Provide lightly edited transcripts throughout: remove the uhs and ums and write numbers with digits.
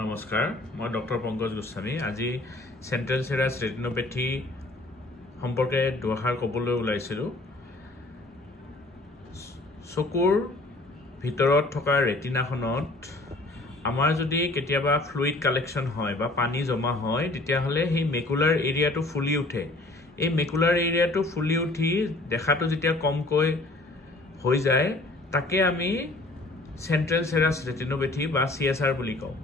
নমস্কাৰ মই ডক্টৰ পংকজ গোস্বামী আজি সেন্ট্ৰেল সেৰাছ ৰেটিনোপেথী সম্পৰ্কে দুআষাৰ ক'বলৈ ওলাইছিলো চকুৰ ভিতৰত থকা ৰেটিনাখনত আমাৰ যদি কেতিয়াবা ফ্লুইড কালেকশন হয় বা পানী জমা হয় তেতিয়া হলে সেই মেকুলাৰ এৰিয়াটো ফুলি উঠে এই মেকুলাৰ এৰিয়াটো ফুলি উঠি দেখাটো যেতিয়া কমকৈ হৈ যায় তাকে আমি সেন্ট্ৰেল সেৰাছ ৰেটিনোপেথী বা CSR বুলি কওঁ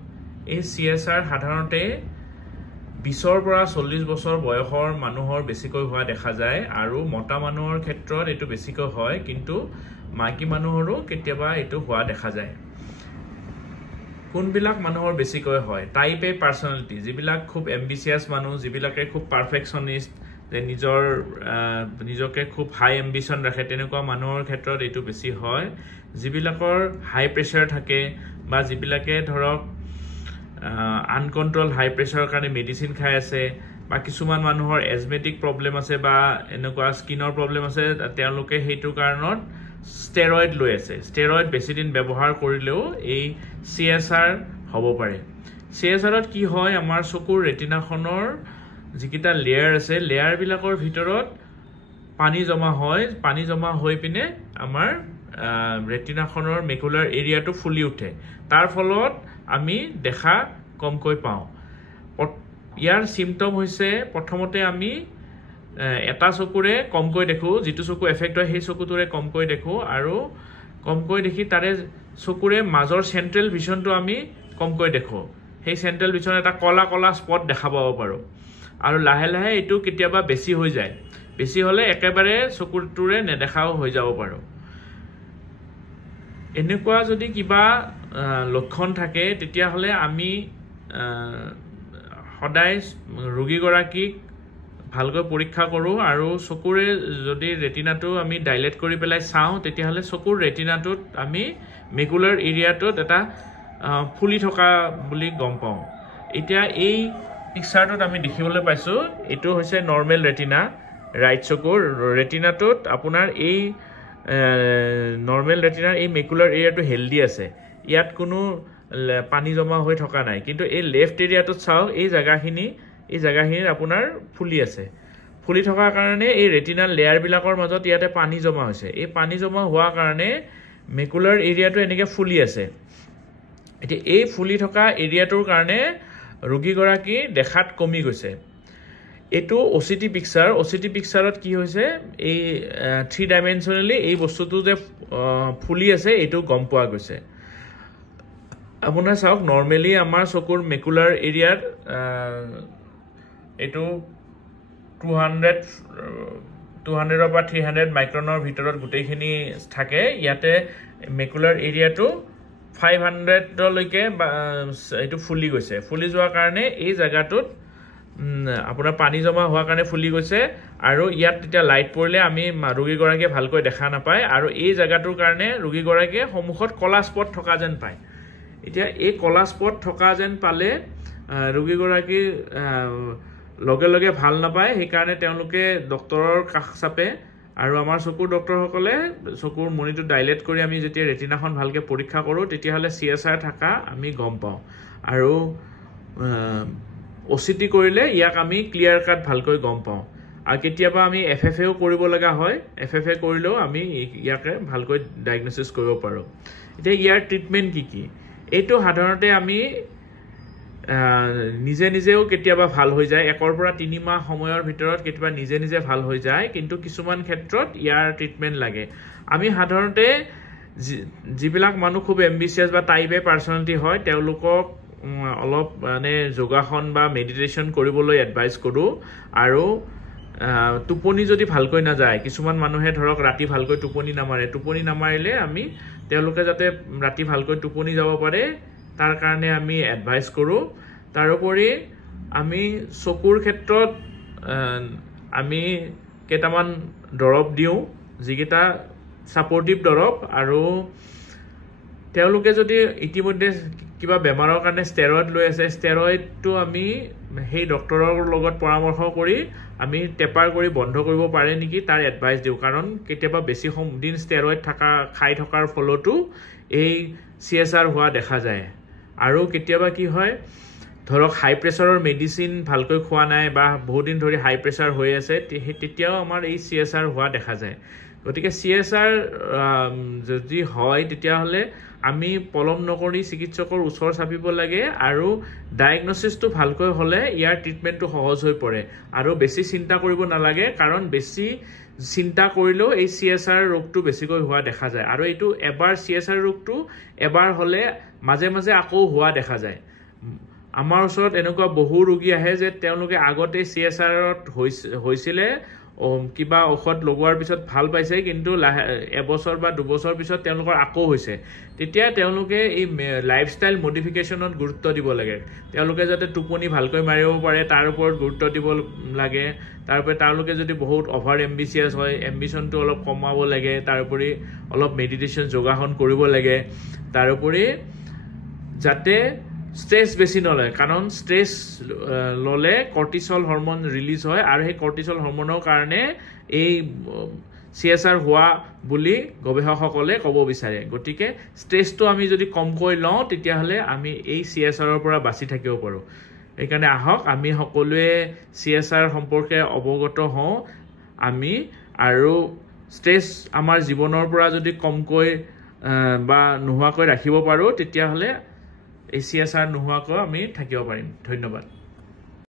এই CSR সাধাৰণতে 20 পৰা 40 বছৰ বয়সৰ মানুহৰ বেছিকৈ হোৱা দেখা যায় আৰু মতা মানুহৰ ক্ষেত্ৰত এটো বেছিকৈ হয় কিন্তু মাইকী মানুহৰো কেতিয়াবা এটো হোৱা দেখা যায় কোনবিলাক মানুহৰ বেছিকৈ হয় টাইপ এ পাৰ্সনালিটি যিবিলাক খুব এম্বিশিয়াস মানুহ যিবিলাকে খুব পাৰফেকশনিষ্ট যে নিজকে খুব হাই এম্বিশন ৰাখে তেনেকুৱা মানুহৰ ক্ষেত্ৰত এটো বেছি হয় যিবিলাকৰ হাই প্ৰেছাৰ থাকে বা যিবিলাকে ধৰক আনকন্ট্ৰোল হাই প্ৰেছাৰৰ কাৰণে মেডিসিন খাই আছে বা কিছুমান মানুহৰ এজমেটিক প্ৰবলেম আছে বা এনেকুৱা স্কিনৰ প্ৰবলেম আছে তেওঁলোকে হেতু কাৰণত স্টেৰয়েড লৈ আছে স্টেৰয়েড বেছি দিন ব্যৱহাৰ কৰিলেও এই CSR হ'ব পাৰে CSRত কি হয় আমাৰ চকুৰ ৰেটিনাখনৰ যিকিটা লেয়াৰ আছে লেয়াৰ বিলাকৰ ভিতৰত পানী জমা হয় পানী জমা হৈ পিনে আমাৰ ৰেটিনাখনৰ মেকুলাৰ এৰিয়াটো ফুলি উঠে তাৰ ফলত আমি দেখা কমকৈ পাওঁ ইয়াৰ সিম্পটম হৈছে প্ৰথমতে আমি এটা চকুৰে কমকৈ দেখো যেটো চকু এফেক্ট হয় সেই চকুটোৰে কমকৈ দেখো আৰু কমকৈ দেখি তাৰে চকুৰে মাজৰ সেন্ট্ৰেল ভিজনটো আমি কমকৈ দেখো সেই সেন্ট্ৰেল ভিজন এটা কলা কলা স্পট দেখা পাব পাৰো আৰু লাহে লাহে এটো কেতিয়াবা বেছি হৈ যায় বেছি হলে একেবাৰে চকুটোৰে নেদেখাও হৈ যাব পাৰো এনেকুৱা যদি কিবা লক্ষণ থাকে তেতিয়া হলে আমি সদায় ৰোগী গৰাকীক ভালকৈ পৰীক্ষা কৰো আৰু চকুৰে যদি ৰেটিনাটো আমি ডাইলেট কৰি পেলাই চাও তেতিয়া হলে চকুৰ ৰেটিনাটোত আমি মেকুলাৰ এৰিয়াটোত এটা ফুলি থকা বুলি গম পাওঁ এতিয়া এই পিকচাৰটোত আমি দেখিবলৈ পাইছো এটো হৈছে নৰমাল ৰেটিনা ৰাইট চকুৰ ৰেটিনাটোত আপোনাৰ এই নৰমাল ৰেটিনাৰ এই মেকুলাৰ এৰিয়াটো হেলদি আছে ইয়াত কোনো পানী জমা হৈ থকা নাই কিন্তু এই লেফট এৰিয়াটোত চাও এই জায়গাখিনিৰ আপোনাৰ ফুলি আছে ফুলি থকা কাৰণে এই ৰেটিনাল লেয়াৰ বিলাকৰ মাজত ইয়াতে পানী জমা হৈছে এই পানী জমা হোৱা কাৰণে মেকুলাৰ এৰিয়াটো এনেকৈ ফুলি আছে এতিয়া এই ফুলি থকা এৰিয়াটোৰ কাৰণে ৰোগী গৰাকী দেখাত কমি গৈছে এটো OCT পিকচাৰত কি হৈছে এই 3 ডাইমেনশনালি এই বস্তুটো যে ফুলি আছে এটো গম পোৱা গৈছে আপোনাৰ চাওক নৰমালি আমাৰ চকুৰ মেকুলাৰ এৰিয়াৰ এটো 200 পৰা 300 মাইক্ৰনৰ ভিতৰত গুটেইখিনি থাকে ইয়াতে মেকুলাৰ এৰিয়াটো 500 লৈকে এটো ফুলি গৈছে ফুলি যোৱা কাৰণে এই জায়গাটোত আপোনাৰ পানী জমা হোৱা কাৰণে ফুলি গৈছে আৰু ইয়াত তেতিয়া লাইট পৰিলে আমি ৰোগী গৰাকীয়ে ভালকৈ দেখা নাপায় আৰু এই জায়গাটোৰ কাৰণে ৰোগী গৰাকীয়ে সমুখত কলা স্পট থকা যেন পায় এতিয়া এই কলা স্পট থকা যেন পালে ৰোগী গৰাকী লগে লগে ভাল নাপায় সেই কাৰণে তেওঁলোকে ডক্টৰৰ কাষ চাপে আৰু আমাৰ চকুৰ ডক্টৰ সকলে চকুৰ মনিটো ডাইলেট কৰি আমি যেতিয়া ৰেটিনাখন ভালকে পৰীক্ষা কৰো তেতিয়া হলে CSR থাকা আমি গম পাওঁ আৰু OCT কৰিলে ইয়াক আমি ক্লিয়াৰ কাট ভালকৈ গম পাওঁ আৰু কেতিয়াবা আমি FFAও কৰিব লগা হয় FFA কৰিলেও আমি ইয়াকে ভালকৈ ডায়াগনোসিস কৰিব পাৰো এতিয়া ইয়াৰ ট্ৰিটমেন্ট কি এইটো সাধাৰণতে আমি নিজেও কেতিয়াবা ভাল হৈ যায় 1 পৰা 3 মাহ সময়ৰ ভিতৰত কেতিয়াবা নিজে ভাল হৈ যায় কিন্তু কিছুমান ক্ষেত্ৰত ইয়াৰ ট্ৰিটমেন্ট লাগে আমি সাধাৰণতে যিবিলাক মানুহ খুব এম্বিশিয়াস বা টাইপ এ পাৰ্সনালিটি হয় তেওঁলোকক অলপ মানে যোগাসন বা মেডিটেশন কৰিবলৈ এডভাইস কৰো আৰু টোপনি যদি ভালকৈ না যায় কিছুমান মানুহে ধৰক ৰাতি ভালকৈ টোপনি নামাৰিলে আমি তেওঁলোকে যাতে ৰাতি ভালকৈ টোপনি যাব পাৰে তাৰ কাৰণে আমি এডভাইস কৰো তাৰোপৰি আমি চকুৰ ক্ষেত্ৰত আমি কেটামান দৰব দিও যিকিটা সাপোৰ্টিভ দৰব আৰু তেওঁলোকে যদি ইতিমধ্যে কিবা বেমাৰৰ কাৰণে স্টেৰয়েড লৈ আছে স্টেৰয়েডটো আমি সেই ডক্টৰৰ লগত পৰামৰ্শ কৰি আমি টেপাৰ কৰি বন্ধ কৰিব পাৰে নেকি তাৰ এডভাইস দিও কাৰণ কেতিয়াবা বেছি দিন স্টেৰয়েড খাই থকাৰ ফলতো এই CSR হোৱা দেখা যায় আৰু কেতিয়াবা কি হয় ধৰক হাই প্ৰেছাৰৰ মেডিচিন ভালকৈ খোৱা নাই বা বহুত দিন ধৰি হাই প্ৰেছাৰ হৈ আছে তেতিয়াও আমাৰ এই CSR হোৱা দেখা যায় গতিকে CSR যদি হয় তেতিয়াহ'লে আমি পলম নকৰি চিকিৎসকৰ ওচৰ চাপিব লাগে আৰু ডায়াগনচিছটো ভালকৈ হ'লে ইয়াৰ ট্ৰিটমেণ্টটো সহজ হৈ পৰে আৰু বেছি চিন্তা কৰিব নালাগে কাৰণ বেছি চিন্তা কৰিলেও এই CSR ৰোগটো বেছিকৈ হোৱা দেখা যায় আৰু এইটো এবাৰ CSR ৰোগটো এবাৰ হ'লে মাজে মাজে আকৌ হোৱা দেখা যায় আমাৰ ওচৰত এনেকুৱা বহু ৰোগী আহে যে তেওঁলোকে আগতে CSRত হৈছিলে কিবা ঔষধ লগোৱাৰ পিছত ভাল পাইছে কিন্তু এবছৰ বা দুবছৰ পিছত তেওঁলোকৰ আকৌ হৈছে তেতিয়া তেওঁলোকে এই লাইফষ্টাইল মডিফিকেশ্যনত গুৰুত্ব দিব লাগে তেওঁলোকে যাতে টোপনি ভালকৈ মাৰিব পাৰে তাৰ ওপৰত গুৰুত্ব দিব লাগে তাৰপৰা তেওঁলোকে যদি বহুত অভাৰ এম্বিচিয়াছ হয় এম্বিশনটো অলপ কমাব লাগে তাৰোপৰি অলপ মেডিটেশ্যন যোগাসন কৰিব লাগে তাৰোপৰি যাতে স্ট্ৰেছ বেছি নলয় কাৰণ স্ট্ৰেছ ললে কৰ্টিসল হৰমন ৰিলিজ হয় আৰু সেই কৰ্টিসল হৰমনৰ কাৰণে এই CSR হোৱা বুলি গৱেষকসকলে ক'ব বিচাৰে গতিকে স্ট্ৰেছটো আমি যদি কমকৈ লওঁ তেতিয়াহ'লে আমি এই CSRৰ পৰা বাচি থাকিব পাৰোঁ এইকাৰণে আহক আমি সকলোৱে CSR সম্পৰ্কে অৱগত হওঁ আমি আৰু স্ট্ৰেছ আমাৰ জীৱনৰ পৰা যদি কমকৈ বা নোহোৱাকৈ ৰাখিব পাৰোঁ তেতিয়াহ'লে এই CSR নোহোৱাকৈ আমি থাকিব পাৰিম ধন্যবাদ